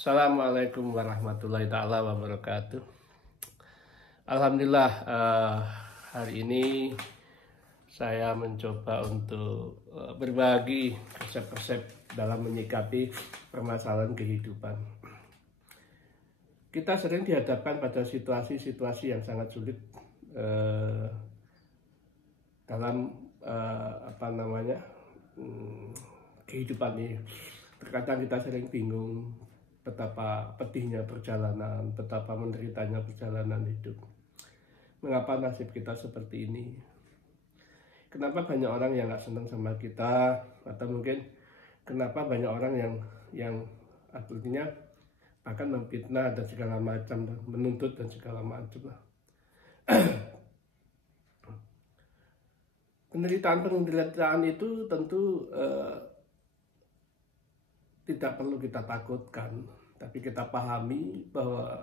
Assalamualaikum warahmatullahi taala wabarakatuh. Alhamdulillah, hari ini saya mencoba untuk berbagi resep-resep dalam menyikapi permasalahan kehidupan. Kita sering dihadapkan pada situasi-situasi yang sangat sulit dalam kehidupan ini. Terkadang kita sering bingung betapa pedihnya perjalanan, betapa menderitanya perjalanan hidup. Mengapa nasib kita seperti ini? Kenapa banyak orang yang nggak senang sama kita? Atau mungkin kenapa banyak orang yang artinya bahkan memfitnah dan segala macam, menuntut dan segala macam. Penderitaan itu tentu tidak perlu kita takutkan, tapi kita pahami bahwa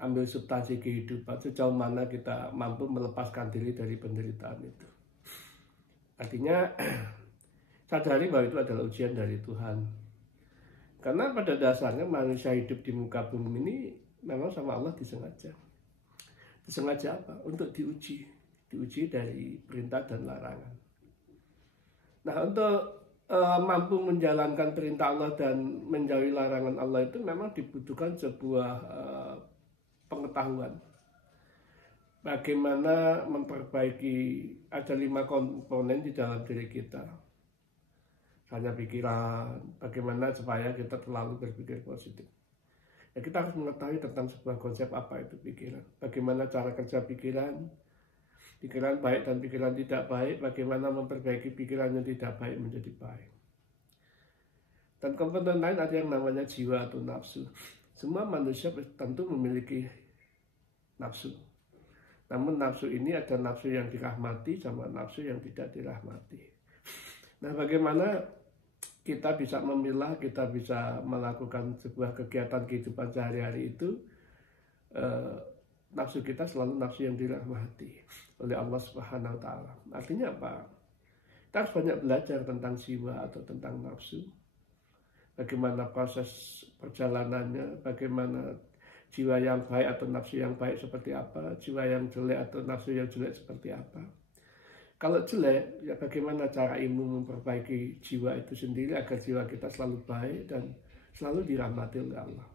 ambil substansi kehidupan sejauh mana kita mampu melepaskan diri dari penderitaan itu. Artinya sadari bahwa itu adalah ujian dari Tuhan. Karena pada dasarnya manusia hidup di muka bumi ini memang sama Allah disengaja. Disengaja apa? Untuk diuji. Diuji dari perintah dan larangan. Nah, untuk mampu menjalankan perintah Allah dan menjauhi larangan Allah itu memang dibutuhkan sebuah pengetahuan. Bagaimana memperbaiki, ada 5 komponen di dalam diri kita. Hanya pikiran, bagaimana supaya kita terlalu berpikir positif. Ya, kita harus mengetahui tentang sebuah konsep apa itu pikiran. Bagaimana cara kerja pikiran baik dan pikiran tidak baik, bagaimana memperbaiki pikiran yang tidak baik menjadi baik. Dan komponen lain ada yang namanya jiwa atau nafsu. Semua manusia tentu memiliki nafsu. Namun nafsu ini ada nafsu yang dirahmati sama nafsu yang tidak dirahmati. Nah, bagaimana kita bisa memilah, kita bisa melakukan sebuah kegiatan kehidupan sehari-hari itu, nafsu kita selalu nafsu yang dirahmati oleh Allah Subhanahu wa Ta'ala. Artinya apa? Kita harus banyak belajar tentang jiwa atau tentang nafsu. Bagaimana proses perjalanannya, bagaimana jiwa yang baik atau nafsu yang baik seperti apa, jiwa yang jelek atau nafsu yang jelek seperti apa. Kalau jelek, ya bagaimana cara ilmu memperbaiki jiwa itu sendiri agar jiwa kita selalu baik dan selalu dirahmati oleh Allah.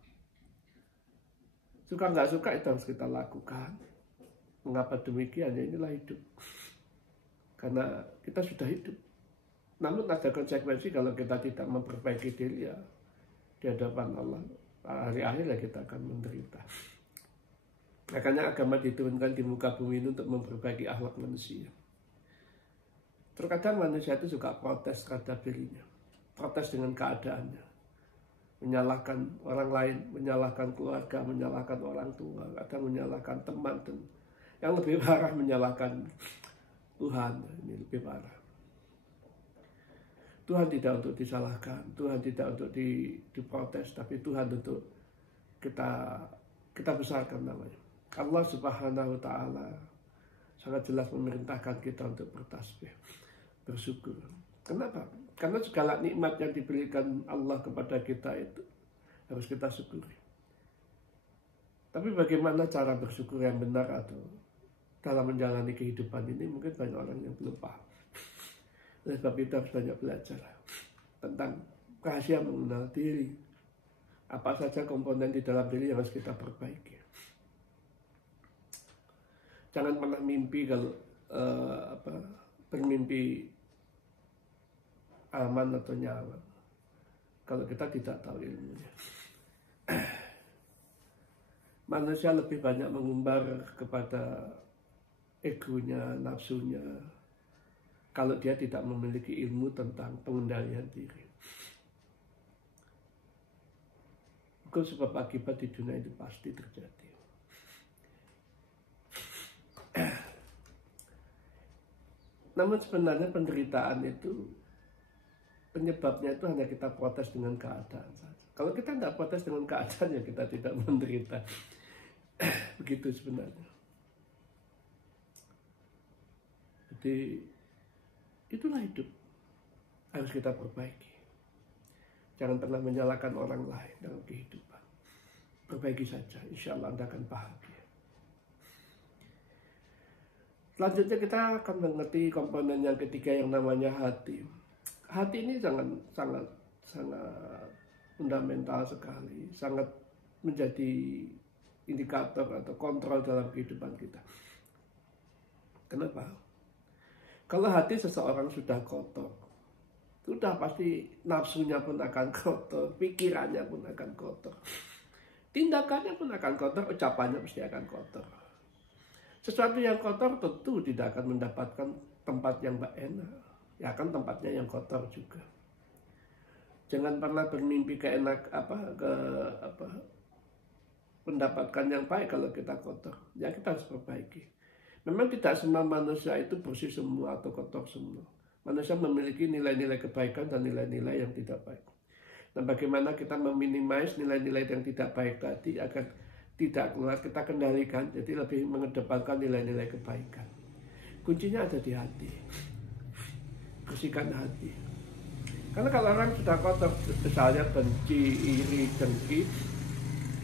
Suka nggak suka itu harus kita lakukan. Mengapa demikian? Ya inilah hidup. Karena kita sudah hidup. Namun ada konsekuensi kalau kita tidak memperbaiki diri, ya di hadapan Allah hari akhir ya kita akan menderita. Makanya agama diturunkan di muka bumi ini untuk memperbaiki akhlak manusia. Terkadang manusia itu suka protes terhadap dirinya, protes dengan keadaannya, menyalahkan orang lain, menyalahkan keluarga, menyalahkan orang tua, kadang menyalahkan teman, dan yang lebih parah menyalahkan Tuhan. Ini lebih parah. Tuhan tidak untuk disalahkan, Tuhan tidak untuk diprotes, tapi Tuhan untuk kita besarkan namanya. Allah Subhanahu wa Ta'ala sangat jelas memerintahkan kita untuk bertasbih, bersyukur. Kenapa? Karena segala nikmat yang diberikan Allah kepada kita itu harus kita syukuri. Tapi bagaimana cara bersyukur yang benar atau dalam menjalani kehidupan ini mungkin banyak orang yang belum paham. Oleh sebab itu harus banyak belajar tentang rahasia mengenal diri. Apa saja komponen di dalam diri yang harus kita perbaiki. Jangan pernah mimpi kalau bermimpi aman atau nyaman kalau kita tidak tahu ilmunya. Manusia lebih banyak mengumbar kepada egonya, nafsunya, kalau dia tidak memiliki ilmu tentang pengendalian diri. Hukum sebab akibat di dunia itu pasti terjadi. Namun sebenarnya penderitaan itu penyebabnya itu hanya kita protes dengan keadaan saja. Kalau kita tidak protes dengan keadaan, ya kita tidak menderita. Begitu sebenarnya. Jadi itulah hidup. Harus kita perbaiki. Jangan pernah menyalahkan orang lain dalam kehidupan. Perbaiki saja, insya Allah Anda akan bahagia. Selanjutnya kita akan mengerti komponen yang ketiga yang namanya hati. Hati ini sangat fundamental sekali, sangat menjadi indikator atau kontrol dalam kehidupan kita. Kenapa? Kalau hati seseorang sudah kotor, sudah pasti nafsunya pun akan kotor, pikirannya pun akan kotor, tindakannya pun akan kotor, ucapannya pasti akan kotor. Sesuatu yang kotor tentu tidak akan mendapatkan tempat yang enak, ya kan tempatnya yang kotor juga. Jangan pernah bermimpi mendapatkan yang baik kalau kita kotor. Ya kita harus perbaiki. Memang tidak semua manusia itu bersih semua atau kotor semua. Manusia memiliki nilai-nilai kebaikan dan nilai-nilai yang tidak baik. Nah, bagaimana kita meminimais nilai-nilai yang tidak baik tadi agar tidak keluar, kita kendalikan, jadi lebih mengedepankan nilai-nilai kebaikan. Kuncinya ada di hati. Bersihkan hati. Karena kalau orang sudah kotor, misalnya benci, iri, dengki,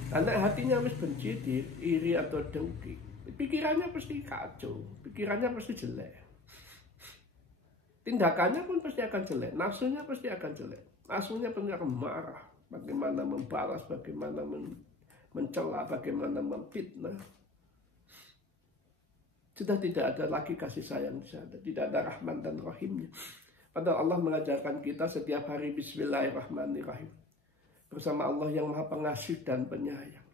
karena hatinya harus benci, iri atau dengki, pikirannya pasti kacau, pikirannya pasti jelek, tindakannya pun pasti akan jelek, nafsunya pasti akan jelek, nafsunya pasti akan marah, bagaimana membalas, bagaimana mencela, bagaimana memfitnah. Sudah tidak ada lagi kasih sayang di sana, tidak ada rahman dan rahimnya. Padahal Allah mengajarkan kita setiap hari Bismillahirrahmanirrahim, bersama Allah yang Maha Pengasih dan Penyayang.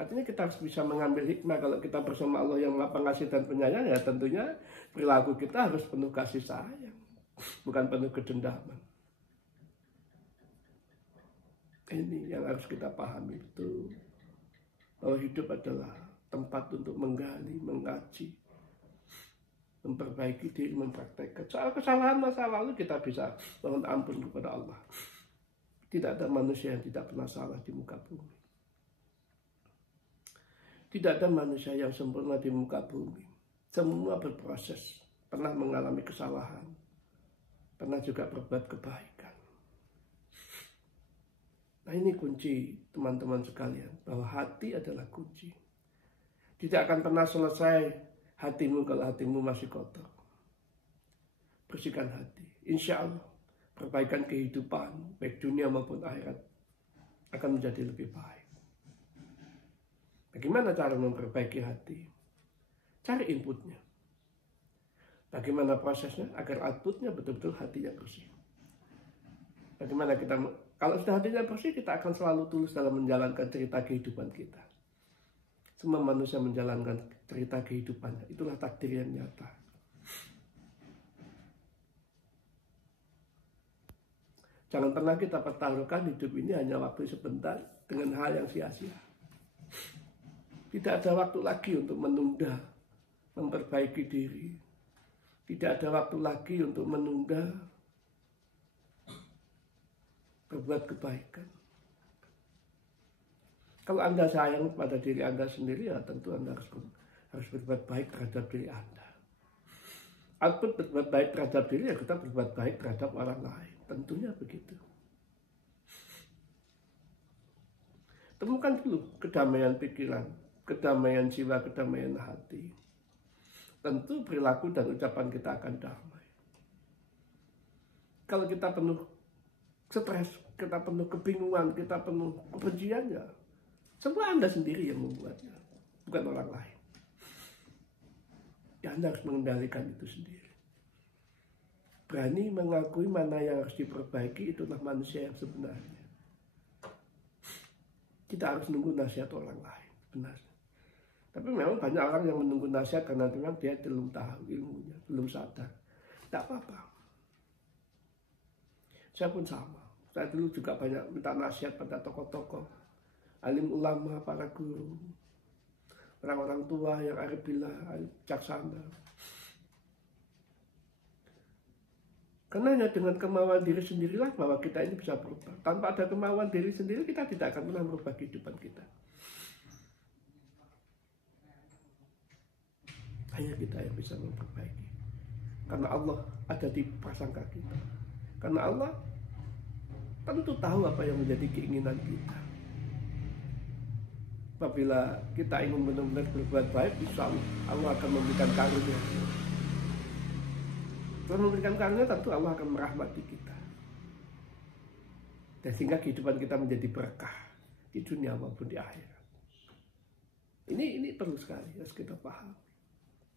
Artinya kita harus bisa mengambil hikmah kalau kita bersama Allah yang Maha Pengasih dan Penyayang, ya tentunya perilaku kita harus penuh kasih sayang, bukan penuh kedendaman. Ini yang harus kita pahami betul, bahwa hidup adalah tempat untuk menggali, mengkaji, memperbaiki diri, mempraktekkan. Soal kesalahan masa lalu kita bisa mohon ampun kepada Allah. Tidak ada manusia yang tidak pernah salah di muka bumi. Tidak ada manusia yang sempurna di muka bumi. Semua berproses, pernah mengalami kesalahan, pernah juga berbuat kebaikan. Nah, ini kunci teman-teman sekalian, bahwa hati adalah kunci. Tidak akan pernah selesai hatimu kalau hatimu masih kotor. Bersihkan hati. Insya Allah perbaikan kehidupan, baik dunia maupun akhirat, akan menjadi lebih baik. Bagaimana cara memperbaiki hati? Cari inputnya. Bagaimana prosesnya agar outputnya betul-betul hati yang bersih. Bagaimana kita, kalau sudah hatinya bersih, kita akan selalu tulus dalam menjalankan cerita kehidupan kita. Semua manusia menjalankan cerita kehidupannya. Itulah takdir yang nyata. Jangan pernah kita pertaruhkan hidup ini hanya waktu sebentar dengan hal yang sia-sia. Tidak ada waktu lagi untuk menunda, memperbaiki diri. Tidak ada waktu lagi untuk menunda, berbuat kebaikan. Kalau Anda sayang pada diri Anda sendiri, ya tentu Anda harus berbuat baik terhadap diri Anda. Output berbuat baik terhadap diri, ya kita berbuat baik terhadap orang lain. Tentunya begitu. Temukan dulu kedamaian pikiran, kedamaian jiwa, kedamaian hati. Tentu perilaku dan ucapan kita akan damai. Kalau kita penuh stres, kita penuh kebingungan, kita penuh kebencian, ya semua Anda sendiri yang membuatnya, bukan orang lain. Ya, Anda harus mengendalikan itu sendiri. Berani mengakui mana yang harus diperbaiki, itulah manusia yang sebenarnya. Kita harus nunggu nasihat orang lain, benar. Tapi memang banyak orang yang menunggu nasihat karena memang dia belum tahu ilmunya, belum sadar. Tidak apa-apa. Saya pun sama. Saya dulu juga banyak minta nasihat pada tokoh-tokoh, alim ulama, para guru, orang-orang tua yang arif billah, bijaksana. Karena hanya dengan kemauan diri sendirilah bahwa kita ini bisa berubah. Tanpa ada kemauan diri sendiri, kita tidak akan pernah merubah kehidupan kita. Hanya kita yang bisa memperbaiki. Karena Allah ada di prasangka kita. Karena Allah tentu tahu apa yang menjadi keinginan kita. Apabila kita ingin benar-benar berbuat baik, insya Allah akan memberikan karunia. Kalau memberikan karunia, tentu Allah akan merahmati kita. Dan sehingga kehidupan kita menjadi berkah di dunia maupun di akhirat. Ini perlu sekali, harus kita paham.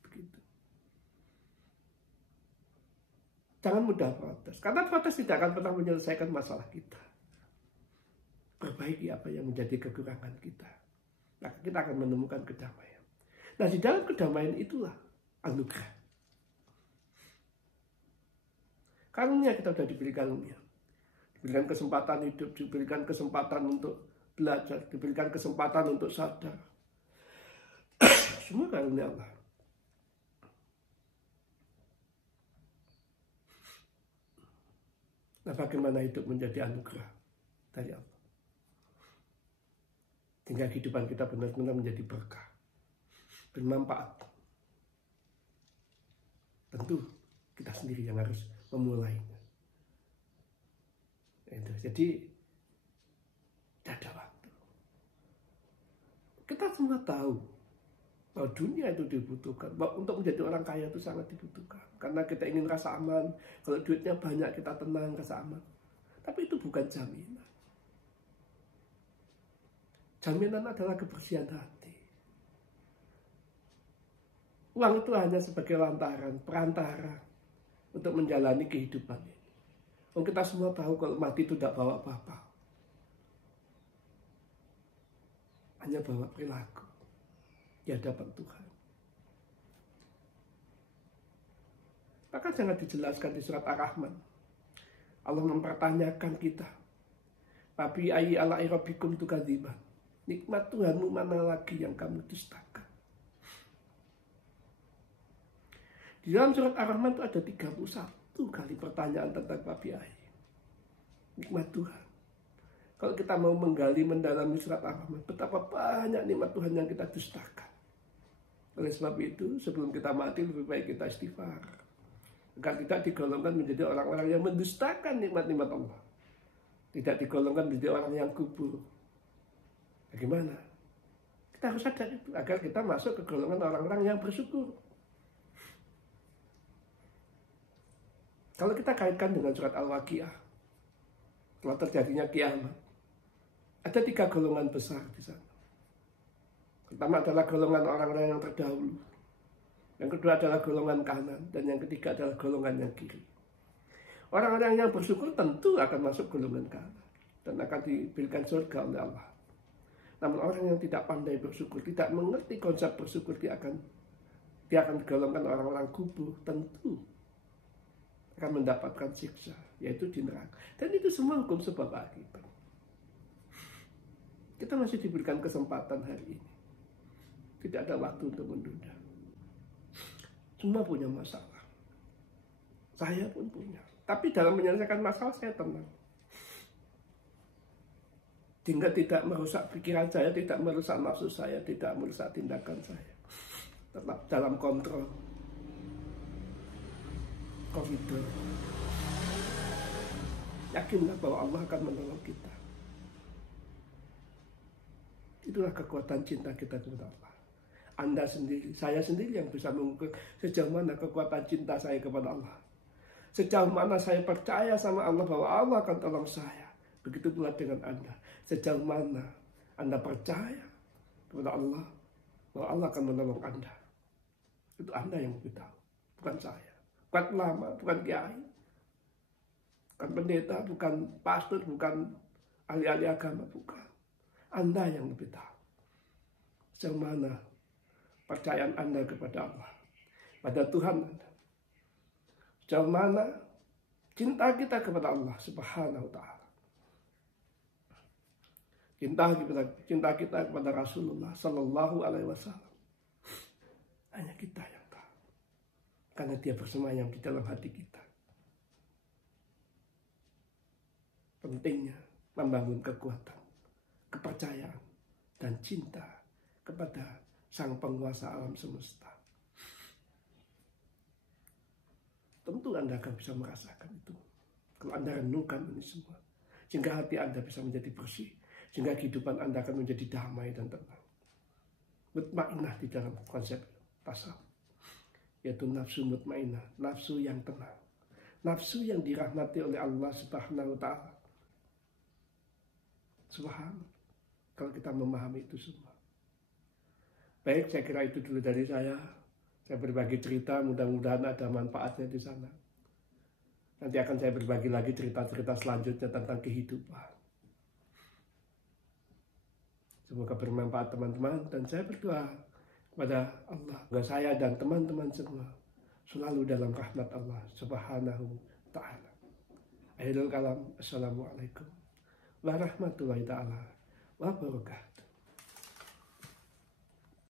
Begitu. Jangan mudah protes, karena protes tidak akan pernah menyelesaikan masalah kita. Perbaiki apa yang menjadi kekurangan kita. Maka kita akan menemukan kedamaian. Nah, di dalam kedamaian itulah anugerah. Karunia kita sudah diberi karunia. Diberikan kesempatan hidup, diberikan kesempatan untuk belajar, diberikan kesempatan untuk sadar. Semua karunia Allah. Nah, bagaimana hidup menjadi anugerah dari Allah? Sehingga kehidupan kita benar-benar menjadi berkah, bermanfaat. Tentu kita sendiri yang harus memulainya. Itu. Jadi tidak ada waktu. Kita semua tahu bahwa dunia itu dibutuhkan. Bahwa untuk menjadi orang kaya itu sangat dibutuhkan. Karena kita ingin rasa aman. Kalau duitnya banyak kita tenang, rasa aman. Tapi itu bukan jaminan. Jaminan adalah kebersihan hati. Uang itu hanya sebagai lantaran, perantara untuk menjalani kehidupan ini. Kita semua tahu kalau mati itu tidak bawa apa-apa. Hanya bawa perilaku di hadapan Tuhan. Maka sangat dijelaskan di surat Ar-Rahman. Allah mempertanyakan kita. Fabi ayyi ala'i rabbikum tukadziban. Nikmat Tuhanmu mana lagi yang kamu dustakan? Di dalam surat Ar-Rahman itu ada 31 kali pertanyaan tentang Fabi ayyi. Nikmat Tuhan. Kalau kita mau menggali mendalami surat Ar-Rahman, betapa banyak nikmat Tuhan yang kita dustakan. Oleh sebab itu, sebelum kita mati lebih baik kita istighfar. Agar tidak digolongkan menjadi orang-orang yang mendustakan nikmat-nikmat Allah. Tidak digolongkan menjadi orang yang kubur. Bagaimana? Kita harus sadar itu agar kita masuk ke golongan orang-orang yang bersyukur. Kalau kita kaitkan dengan surat Al-Waqiah, setelah terjadinya kiamat, ada 3 golongan besar di sana. Pertama adalah golongan orang-orang yang terdahulu. Yang kedua adalah golongan kanan. Dan yang ketiga adalah golongan yang kiri. Orang-orang yang bersyukur tentu akan masuk golongan kanan. Dan akan diberikan surga oleh Allah. Namun orang yang tidak pandai bersyukur, tidak mengerti konsep bersyukur, dia akan digolongkan orang-orang kubur. Tentu akan mendapatkan siksa, yaitu di neraka. Dan itu semua hukum sebab akibat. Kita masih diberikan kesempatan hari ini. Tidak ada waktu untuk menunda. Semua punya masalah. Saya pun punya. Tapi dalam menyelesaikan masalah saya tenang. Sehingga tidak merusak pikiran saya, tidak merusak nafsu saya, tidak merusak tindakan saya. Tetap dalam kontrol. Koridor. Yakinlah bahwa Allah akan menolong kita. Itulah kekuatan cinta kita kepada Allah. Anda sendiri, saya sendiri yang bisa mengukur sejauh mana kekuatan cinta saya kepada Allah. Sejauh mana saya percaya sama Allah bahwa Allah akan tolong saya. Begitu pula dengan Anda. Sejauh mana Anda percaya kepada Allah bahwa Allah akan menolong Anda. Itu Anda yang lebih tahu, bukan saya. Bukan ulama, bukan kiai, bukan pendeta, bukan pastor, bukan ahli-ahli agama, bukan. Anda yang lebih tahu. Sejauh mana percayaan Anda kepada Allah, pada Tuhan Anda. Sejauh mana cinta kita kepada Allah Subhanahu wa Ta'ala. Cinta kita kepada Rasulullah Sallallahu Alaihi Wasallam. Hanya kita yang tahu. Karena dia bersemayam di dalam hati kita. Pentingnya membangun kekuatan, kepercayaan, dan cinta kepada Sang Penguasa alam semesta. Tentu Anda akan bisa merasakan itu. Kalau Anda renungkan ini semua. sehingga hati Anda bisa menjadi bersih, sehingga kehidupan Anda akan menjadi damai dan tenang. Mutmainah di dalam konsep tasawuf, yaitu nafsu mutmainah, nafsu yang tenang, nafsu yang dirahmati oleh Allah Subhanahu wa Ta'ala. Subhanallah, kalau kita memahami itu semua. Baik, saya kira itu dulu dari saya. Saya berbagi cerita, mudah-mudahan ada manfaatnya di sana. Nanti akan saya berbagi lagi cerita-cerita selanjutnya tentang kehidupan. Semoga bermanfaat teman-teman, dan saya berdoa kepada Allah, agar saya dan teman-teman semua selalu dalam rahmat Allah Subhanahu wa Ta'ala. Akhirul kalam, assalamualaikum warahmatullahi ta'ala wabarakatuh.